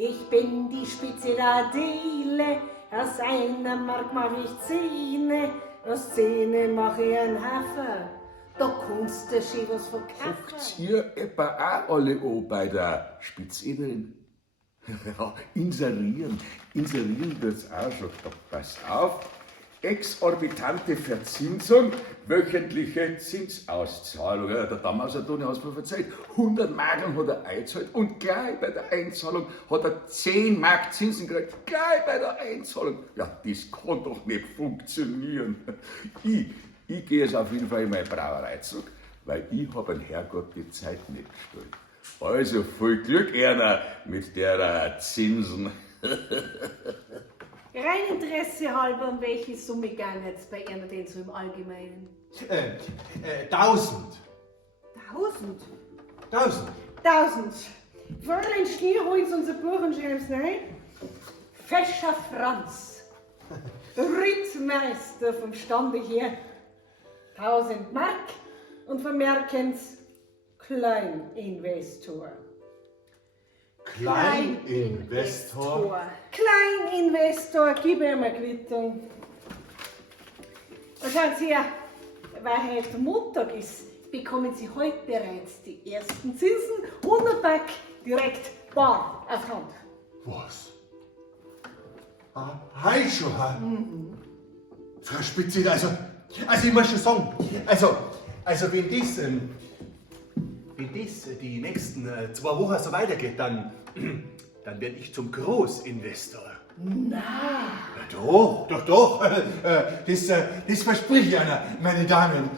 Ich bin die Spitze der Adele, aus einer Mark mach ich 10, aus 10 mach ich einen Hafer. Da kannst du schön was verkaufen. Guckt ihr etwa auch alle an bei der Spitzederin? Ja, inserieren wird's auch schon. Doch pass auf, exorbitante Verzinsung, wöchentliche Zinsauszahlung. Ja, der damals hat Toni Ausbau verzeiht. 100 Mark hat er eingezahlt und gleich bei der Einzahlung hat er 10 Mark Zinsen gekriegt. Gleich bei der Einzahlung. Ja, das kann doch nicht funktionieren. Ich gehe jetzt auf jeden Fall in meine Brauerei zurück, weil ich habe an Herrgott die Zeit nicht gestellt. Also viel Glück, Erna, mit der Zinsen. Rein Interesse halber, um welche Summe gehen jetzt bei Ihnen denn so im Allgemeinen? 1000. 1000? 1000. 1000. Fräulein Stier holt unser Buch und schreibt es rein. Fescher Franz, Rittmeister vom Stande her, 1000 Mark und vermerken's Kleininvestor. Kleininvestor. Kleininvestor, gib ihm eine Quittung. Und schauen Sie her, weil heute Montag ist, bekommen Sie heute bereits die ersten Zinsen, 100 Mark direkt bar auf Hand. Was? Hei schon, ha? Frau Spitze, also ich muss schon sagen, also wenn das die nächsten 2 Wochen so weitergeht, dann werde ich zum Großinvestor. Na. Ja, doch. Das verspreche ich einer, meine Damen.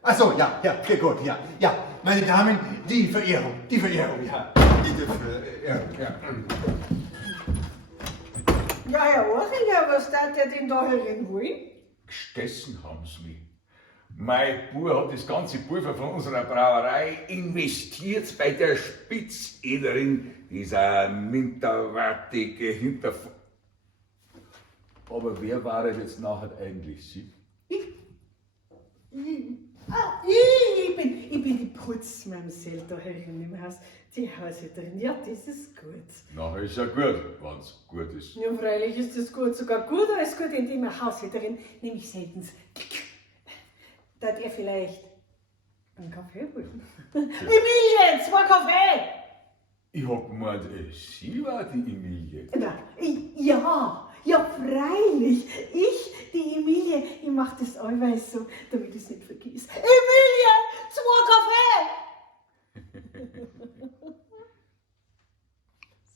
Achso, ja, gut, ja. Meine Damen, die Verehrung, ja. Die Verehrung, ja. Ja, Herr Orchinger, was darf der denn da herin wollen? Gestessen haben sie mich. Mein Bub hat das ganze Pulver von unserer Brauerei investiert bei der Spitzederin, dieser minderwertige Hinterf... Aber wer war denn jetzt nachher eigentlich Sie? Ich bin die Putzmamsell da herin im Haus. Die Haushälterin, ja, das ist gut. Nachher ist ja gut, wenn's gut ist. Ja, freilich ist das gut, sogar gut als gut, indem eine Haushälterin nämlich selten da er vielleicht einen Kaffee holen. Emilie, 2 Kaffee! Ich hab gemeint, Sie war die Emilie. Na, ja, freilich. Ich, die Emilie, ich mach das allweils so, damit ich es nicht vergiss. Emilie, 2 Kaffee!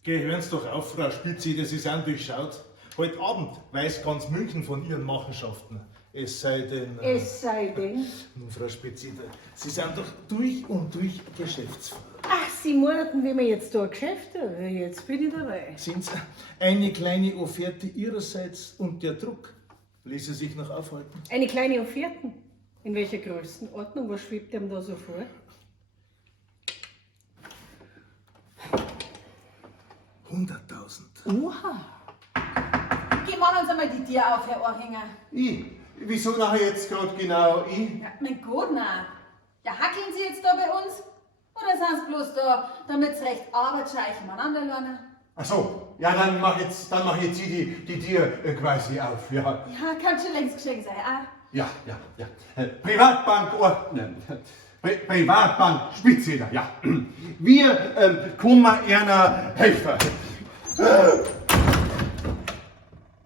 Gehören's doch auf, Frau Spitze, dass Sie sind durchschaut. Heute Abend weiß ganz München von Ihren Machenschaften. Es sei denn... Nun, Frau Spitze, Sie sind doch durch und durch Geschäftsfrau. Ach, Sie meinten, wie wir jetzt da Geschäfte haben. Jetzt bin ich dabei. Sind's eine kleine Offerte Ihrerseits und der Druck ließe sich noch aufhalten? Eine kleine Offerte? In welcher Größenordnung? Was schwebt dem da so vor? 100.000. Oha! Geh mal uns einmal die Tür auf, Herr Ohrhinger. Wieso nachher jetzt gerade genau ich? Ja, mein Gott, nein. Ja, hackeln Sie jetzt da bei uns? Oder sind Sie bloß da, damit Sie recht arbeitsscheich umeinander lernen? Ach so, ja, dann mach jetzt ich die Tür quasi auf, ja. Ja, kann schon längst geschehen sein, ah? Ja. Privatbank ordnen. Privatbank Spitzeder, ja. Wir kommen einer helfen.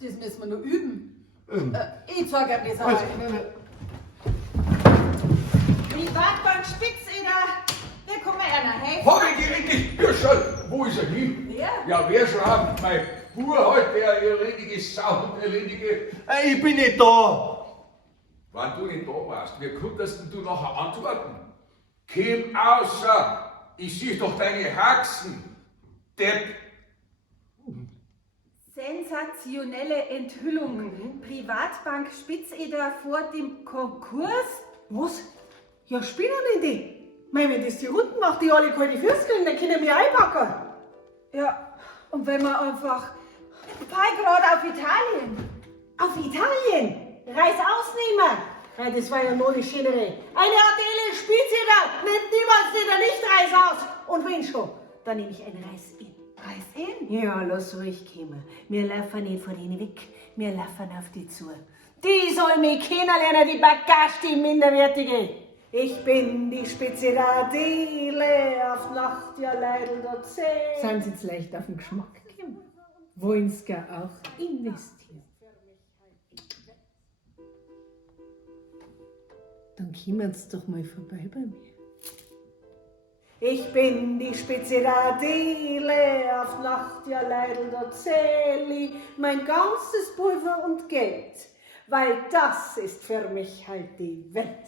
Das müssen wir noch üben. Ich zeige ihm das einmal. Privatbank Spitzeder, wir kommen einer helfen. Hab ich die richtig Büschel? Wo ist er hin? Wer? Ja, wer schreibt? Mein Bub halt, der elendige Sau und elendige... Ich bin nicht da. Wenn du nicht da warst, wie konntest du nachher antworten? Komm außer, ich sieh doch deine Haxen, Depp. Sensationelle Enthüllung. Privatbank Spitzeder vor dem Konkurs? Was? Ja, spinnen denn die? Mei, wenn das die Runden macht, die alle kalte Fürsteln, dann können wir einpacken. Ja, und wenn man einfach gerade auf Italien. Auf Italien? Reis ausnehmen! Ja, das war ja noch die schönere. Eine Adele Spitzeder nimmt niemals wieder nicht Reis aus. Und wenn schon, Da nehme ich ein Reis-In. Reis-In? Ja, lass ruhig kommen. Wir laufen nicht von denen weg, wir laufen auf die zu. Die soll mich kennenlernen, die Bagage, die Minderwertige. Ich bin die spitze Radele, auf Nacht ja Leidl dort sehen. Sind Sie jetzt leicht auf den Geschmack gekommen? Wollen Sie gar auch investieren? Dann kommen Sie doch mal vorbei bei mir. Ich bin die spitze Radele, auf Nacht ja Leidl dort zähl mein ganzes Pulver und Geld, weil das ist für mich halt die Welt.